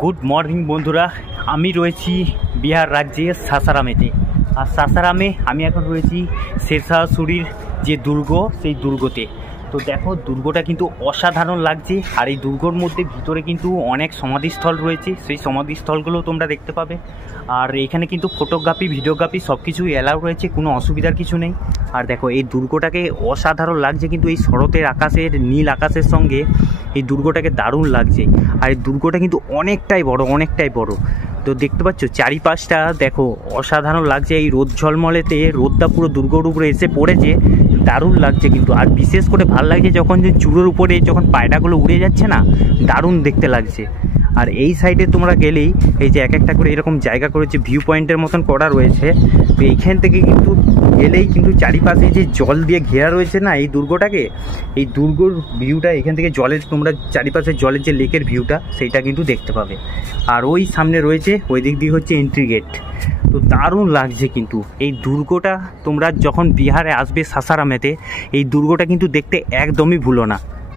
Good morning বন্ধুরা, আমি রয়েছি বিহার রাজ্যের সাসারামেতে। আর সাসারামে আমি এখন রয়েছি শেরশাহ সুরির যে দুর্গ, সেই দুর্গতে। তো দেখো, দুর্গটা কিন্তু অসাধারণ লাগছে। আর এই দুর্গর মধ্যে ভিতরে কিন্তু অনেক সমাধিস্থল রয়েছে, সেই সমাধিস্থলগুলো তোমরা দেখতে পাবে। আর এখানে কিন্তু ফটোগ্রাফি, ভিডিওগ্রাফি সব কিছুই অ্যালাউ রয়েছে, কোনো অসুবিধার কিছু নেই। আর দেখো, এই দুর্গটাকে অসাধারণ লাগছে, কিন্তু এই শরতের আকাশের, নীল আকাশের সঙ্গে এই দুর্গটাকে দারুণ লাগছে। আর এই দুর্গটা কিন্তু অনেকটাই বড়। তো দেখতে পাচ্ছ চারিপাশটা, দেখো অসাধারণ লাগছে। এই রোদ ঝলমলেতে রোদটা পুরো দুর্গর উপরে এসে পড়েছে, দারুণ লাগছে কিন্তু। আর বিশেষ করে ভালো লাগছে যখন যে চূড়োর উপরে যখন পায়রাগুলো উড়ে যাচ্ছে না, দারুণ দেখতে লাগছে। আর এই সাইডে তোমরা গেলেই এই যে এক একটা করে এরকম জায়গা করেছে, ভিউ পয়েন্টের মতন করা রয়েছে। তো এইখান থেকে কিন্তু গেলেই কিন্তু চারিপাশে যে জল দিয়ে ঘেরা রয়েছে না এই দুর্গটাকে, এই দুর্গর ভিউটা এখান থেকে জলের, তোমরা চারিপাশে জলের যে লেকের ভিউটা সেইটা কিন্তু দেখতে পাবে। আর ওই সামনে রয়েছে, ওই দিক দিয়ে হচ্ছে এন্ট্রি গেট। তো দারুণ লাগছে কিন্তু এই দুর্গটা। তোমরা যখন বিহারে আসবে সাসারামেতে, এই দুর্গটা কিন্তু দেখতে একদমই ভুলো না।